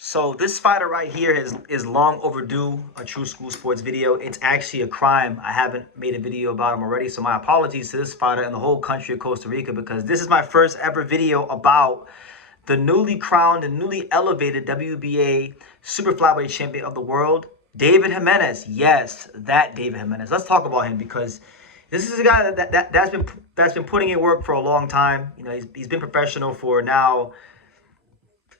So this fighter right here is long overdue a true school sports video. It's actually a crime I haven't made a video about him already. So my apologies to this fighter and the whole country of Costa Rica, because this is my first ever video about the newly crowned and newly elevated WBA super flyweight champion of the world, David Jimenez. Yes, that David Jimenez. Let's talk about him, because this is a guy that's been putting in work for a long time. You know, he's been professional for now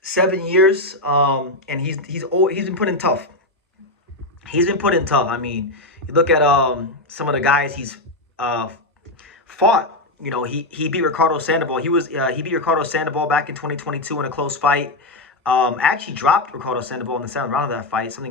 7 years, and he's been put in tough. He's been put in tough. I mean, you look at some of the guys he's fought. You know, he beat Ricardo Sandoval. He beat Ricardo Sandoval back in 2022 in a close fight. Actually dropped Ricardo Sandoval in the 7th round of that fight. So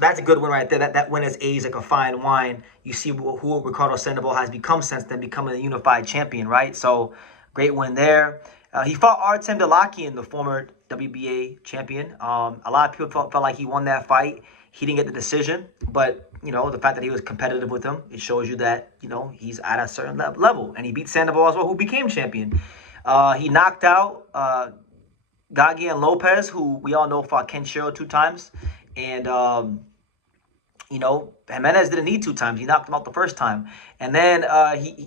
that's a good win right there. That win is aged like a fine wine. You see who Ricardo Sandoval has become since then, becoming a unified champion, right? So great win there. He fought Artem Dalakian, the former WBA champion. A lot of people felt like he won that fight. He didn't get the decision, but you know, the fact that he was competitive with him, it shows you that, you know, he's at a certain level. And he beat Sandoval as well, who became champion. He knocked out Gagian Lopez, who we all know fought Kenshiro 2 times. And you know, Jimenez didn't need 2 times. He knocked him out the first time. And then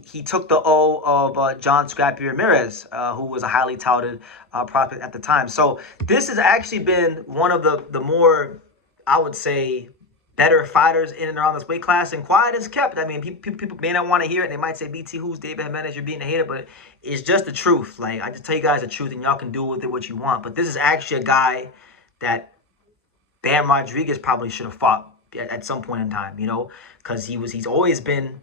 he took the O of John Scrappy Ramirez, who was a highly touted prospect at the time. So this has actually been one of the more, I would say, better fighters in and around this weight class. And quiet is kept. I mean, people may not want to hear it. They might say, BT, who's David Jimenez? You're being a hater. But it's just the truth. Like, I just tell you guys the truth, and y'all can do with it what you want. But this is actually a guy that Bam Rodriguez probably should have fought at some point in time, you know, because he's always been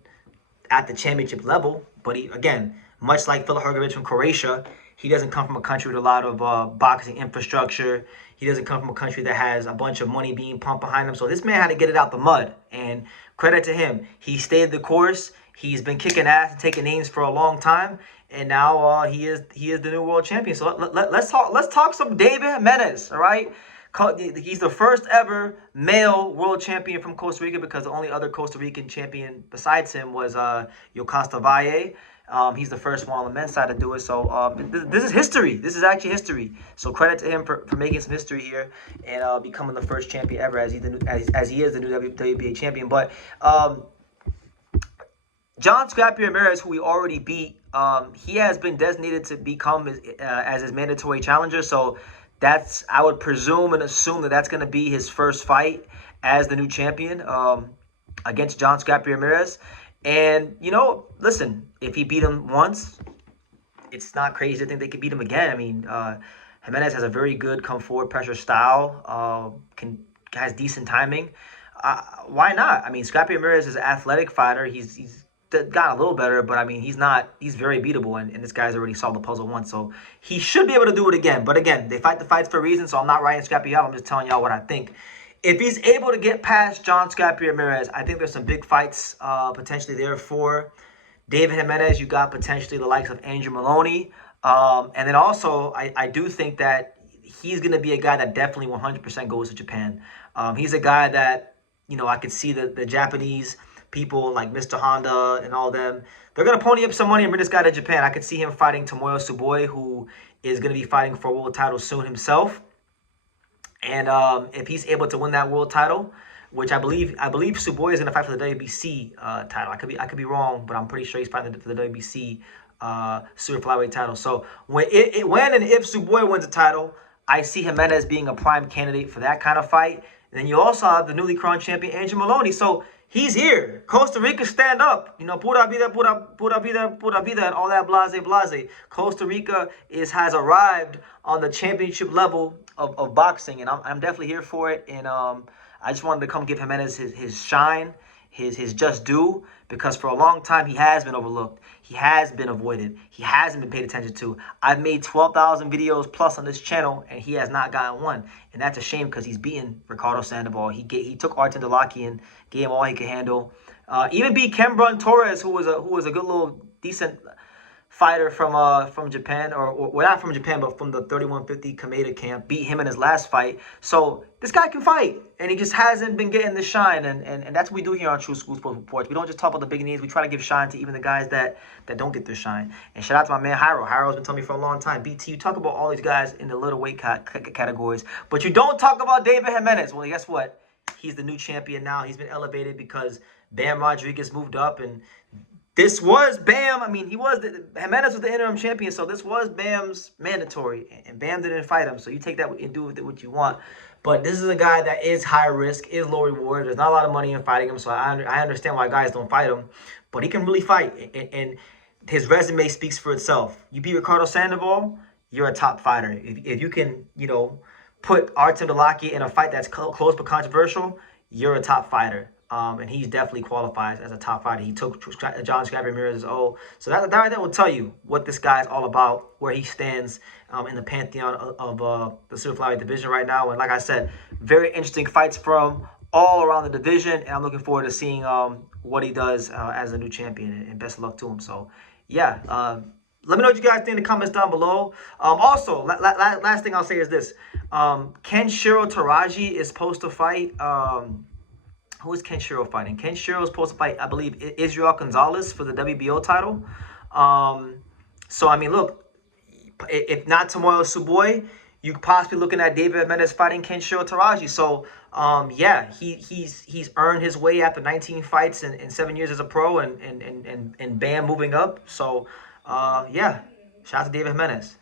at the championship level. But he, again, much like Filip Hrgović from Croatia, he doesn't come from a country with a lot of boxing infrastructure. He doesn't come from a country that has a bunch of money being pumped behind him. So this man had to get it out the mud, and credit to him. He stayed the course. He's been kicking ass and taking names for a long time, and now he is the new world champion. So let's talk some David Jimenez, all right? He's the first ever male world champion from Costa Rica, because the only other Costa Rican champion besides him was Costa Valle. He's the first one on the men's side to do it. So this is history. This is actually history. So credit to him for making some history here and becoming the first champion ever, as he is the new WBA champion. But John Scrappy Ramirez, who we already beat, he has been designated to become as his mandatory challenger. So that's, I would presume and assume that that's going to be his first fight as the new champion against John Scrappy Ramirez. And, you know, listen, if he beat him once, it's not crazy to think they could beat him again. I mean, Jimenez has a very good come forward pressure style, has decent timing. Why not? I mean, Scrappy Ramirez is an athletic fighter. He's got a little better, but I mean, he's very beatable, and this guy's already solved the puzzle once, so he should be able to do it again. But again, they fight the fights for a reason, so I'm not writing Scrappy out. I'm just telling y'all what I think. If he's able to get past John Scrappy Ramirez, I think there's some big fights potentially there for David Jimenez. You got potentially the likes of Andrew Maloney, and then also I do think that he's going to be a guy that definitely 100% goes to Japan. He's a guy that, you know, I could see the Japanese people like Mr. Honda and all them, they're going to pony up some money and bring this guy to Japan. I could see him fighting Tomoyo Suboi, who is going to be fighting for a world title soon himself. And if he's able to win that world title, which I believe Suboi is going to fight for the WBC title. I could be wrong, but I'm pretty sure he's fighting for the WBC super flyweight title. So when and if Suboi wins a title, I see Jimenez being a prime candidate for that kind of fight. And then you also have the newly crowned champion Andrew Maloney. So he's here. Costa Rica, stand up. You know, pura vida, and all that blase. Costa Rica has arrived on the championship level of boxing, and I'm definitely here for it. And I just wanted to come give Jimenez his shine, his just due, because for a long time he has been overlooked. He has been avoided. He hasn't been paid attention to. I've made 12,000 videos plus on this channel, and he has not gotten one. And that's a shame, because he's beaten Ricardo Sandoval. He took Artem Dalakian, gave him all he could handle. Even beat Kembron Torres, who was a good little decent fighter from Japan, or well, not from Japan, but from the 3150 Kameda camp, beat him in his last fight. So this guy can fight, and he just hasn't been getting the shine, and that's what we do here on True School Sports Reports. We don't just talk about the big names. We try to give shine to even the guys that don't get their shine. And shout out to my man Hyro. Hyro's been telling me for a long time, BT, you talk about all these guys in the little weight categories, but you don't talk about David Jimenez. Well, guess what? He's the new champion now. He's been elevated because Bam Rodriguez moved up, and this was Bam. I mean, Jimenez was the interim champion, so this was Bam's mandatory, and Bam didn't fight him. So you take that and do with it what you want. But this is a guy that is high risk, is low reward. There's not a lot of money in fighting him, so I understand why guys don't fight him. But he can really fight, and his resume speaks for itself. You beat Ricardo Sandoval, you're a top fighter. If you can, put Artem Dalaki in a fight that's close but controversial, you're a top fighter. And he definitely qualifies as a top fighter. He took John Scrappy Ramirez's O. So that will tell you what this guy's all about, where he stands in the pantheon of the super flyweight division right now. And like I said, very interesting fights from all around the division. And I'm looking forward to seeing what he does as a new champion. And best of luck to him. So, yeah. Let me know what you guys think in the comments down below. Also, last thing I'll say is this. Kenshiro Taraji is supposed to fight... who is Kenshiro fighting? Kenshiro is supposed to fight, I believe, Israel Gonzalez for the WBO title. So, I mean, look, if not Tomoyo Suboy, you could possibly looking at David Jimenez fighting Kenshiro Taraji. So, yeah, he's earned his way after 19 fights and 7 years as a pro, and Bam moving up. So, yeah, shout out to David Jimenez.